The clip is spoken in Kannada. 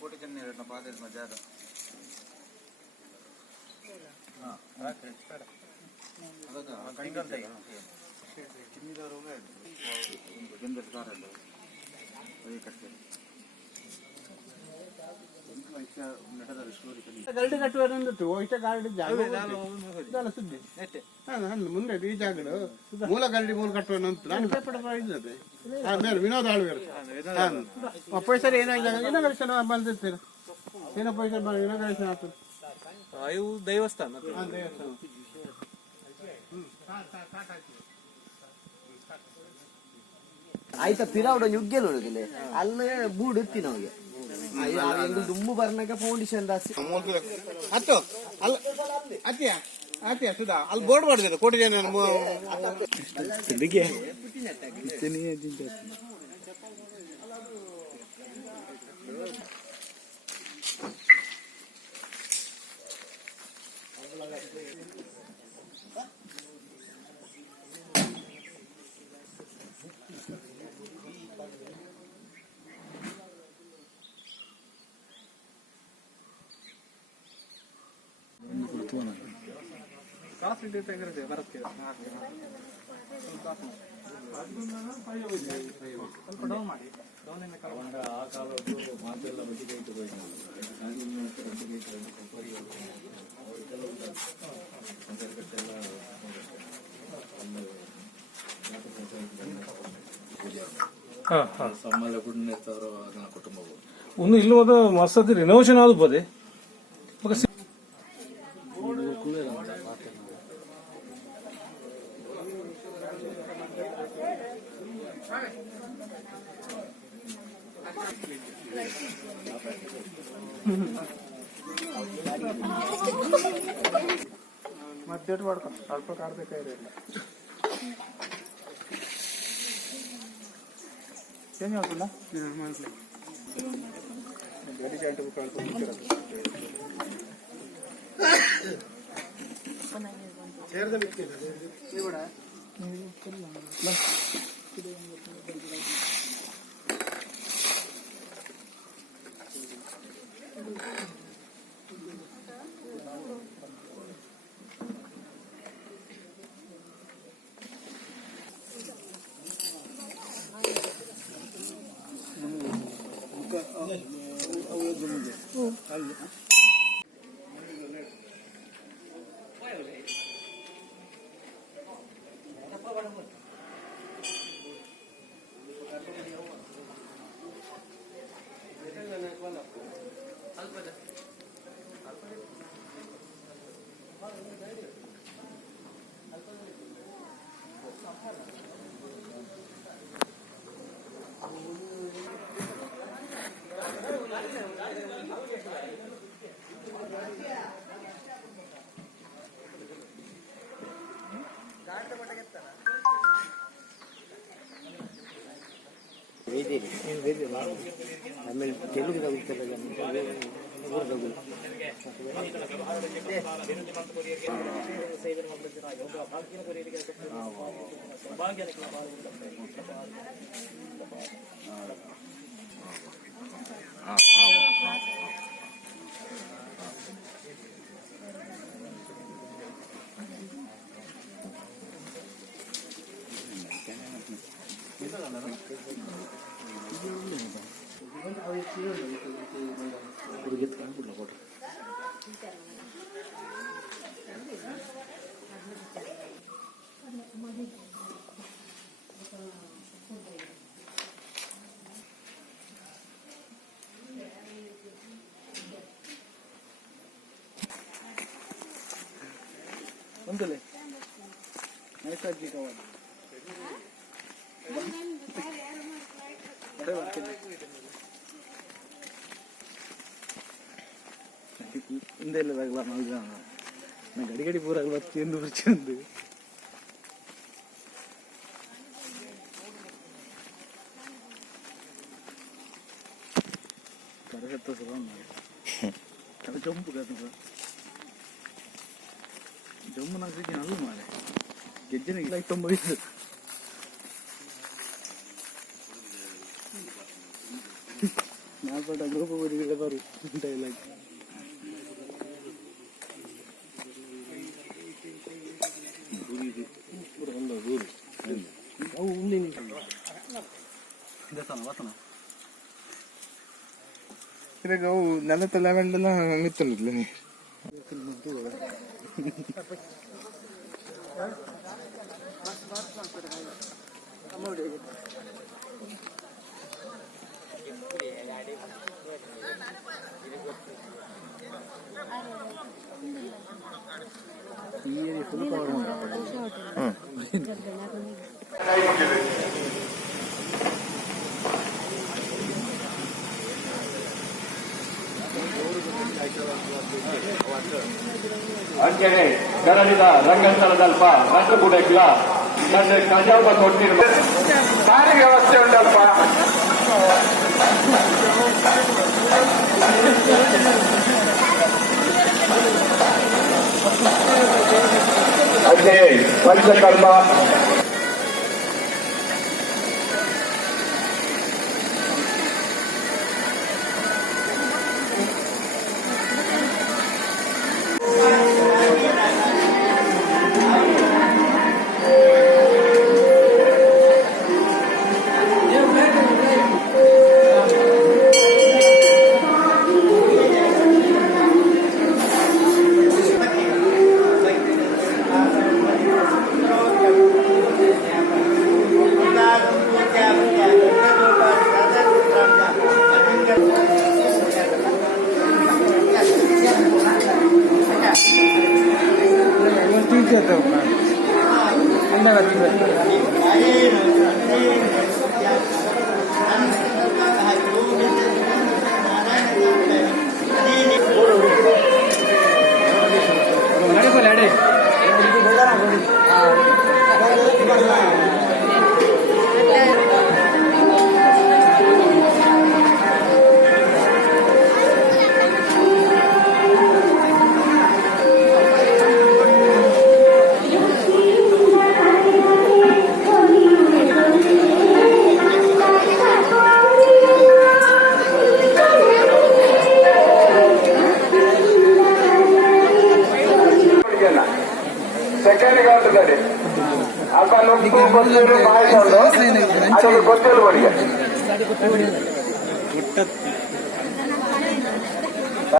ಕೋಟಿ ಚೆನ್ನ ಪಾದ ಜಾಗ ಗರಡಿ ಕಟ್ಟುವಂತು ಇಷ್ಟ ಗಾಡಿ ಜಾಗ ಸುದ್ದಿ ಮುಂದೆ ಈ ಜಾಗಗಳು ಮೂಲ ಗರಡಿ ಮೂಲ ಕಟ್ಟುವಂತ ನಾನು ಪೇಪರ್ ಇದ್ದದೆ ಮೇಲೆ ವಿನೋದ ಆಳ್ವೇರು ಪೈಸರಿ ಏನಾಗಿದೆ ಇನಾಗರೇಷನ್ ಬಂದಿರ್ತೀರ ಏನೋ ಪೈಸೆ ಇನಾಗರೇಷನ್ ಆಗ್ತದೆ ಇವು ದೇವಸ್ಥಾನ ಆಯ್ತಾ ಪಿರಾವುಡ ಯುಗ್ಗೆ ನೋಡಿದಿಲ್ಲ ಅಲ್ಲೇ ಬೂಡ್ ಇತ್ತಿ ನಮಗೆ ದುಮ್ಮು ಬರ್ನಾಗ ಫೌಂಡೇಶನ್ ಅತ್ತು ಅಲ್ಲ ಅತ್ಯ ಅತ್ಯ ಸುಧಾ ಅಲ್ಲಿ ಬೋರ್ಡ್ ಮಾಡಿದ್ರು ಕೋಟಿ ಜನ ಬರುತ್ತೆ ಸ್ವಲ್ಪ ಡೌನ್ ಮಾಡಿ ಆ ಕಾಲದ್ದು ಮಾತೆಲ್ಲ ಬದಿಗೆ ಇಟ್ಟು ಸಮ್ಮಲ್ಲ ಕುಟುಂಬದವರು ಕುಟುಂಬ ಒಂದು ಇಲ್ಲಿ ಹೋದ ಮಸ್ತ್ ರಿನೋವೇಷನ್ ಆದ ಬೋದೆ ಮಧ್ಯ ಮಾಡ್ಕೊ ಸ್ವಲ್ಪ ಕಾಡ್ಬೇಕಾಗಿರಲಿಲ್ಲ ಏನು ಹೇಳ್ತಿಲ್ಲ ಗಡಿ ಗಂಟೆ ಆಮೇಲೆ ತೆಲುಗು ಒಂದಲೇ ನೈಸರ್ಗಿಕ ಹಿಂದೆಲ್ಲ ಗಡಿಗಡಿ ಪೂರ ಬರ್ತಿಂದು ಬರ್ಚಂದು ಕರಗತ್ತ ಸಲ ಅದು ಚೊಂಪು ಕದ ಜಮ್ಮು ನಗರಕ್ಕೆ ಅಲ್ಲೂ ಮಾರೆ ಗೆಜ್ಜೆನ ಇಲ್ಲ 95 ನಾಲ್ಪಟ ಗ್ರೂಪ್ ಓದಿದ್ರೆ ಬರು ಡೈಲಾಗ್ ಅವು ಉಂಡೆ ಇವಾಗ ಅವು 40 ಲೆವೆಲ್ ನಿಂತಿಲ್ಲ ನೀ ಫುಲ್ ಕವರ್ ಅಂಚೆನೆ ಕರಡಿದ ರಂಗಸ್ಥಳದಲ್ಪ ರಾಷ್ಟ್ರಕೂಟಕ್ಕಿಲ್ಲ ನನ್ನ ಕಜಾಪ ಕೊಟ್ಟಿರುವ ಸಾರಿಗೆ ವ್ಯವಸ್ಥೆ ಉಂಟಲ್ಪ ಅಂಚೆನೆ ಪಂಚಕರ್ಮ ಸೆಕೆಂಡ್ ಕಾಣ್ತದೆ ಅಲ್ಪ ನುಪ್ಪು ಗೊತ್ತಿರು ಬಾಯಿಸೋದು ಅದಕ್ಕೆ ಗೊತ್ತಿಲ್ಲ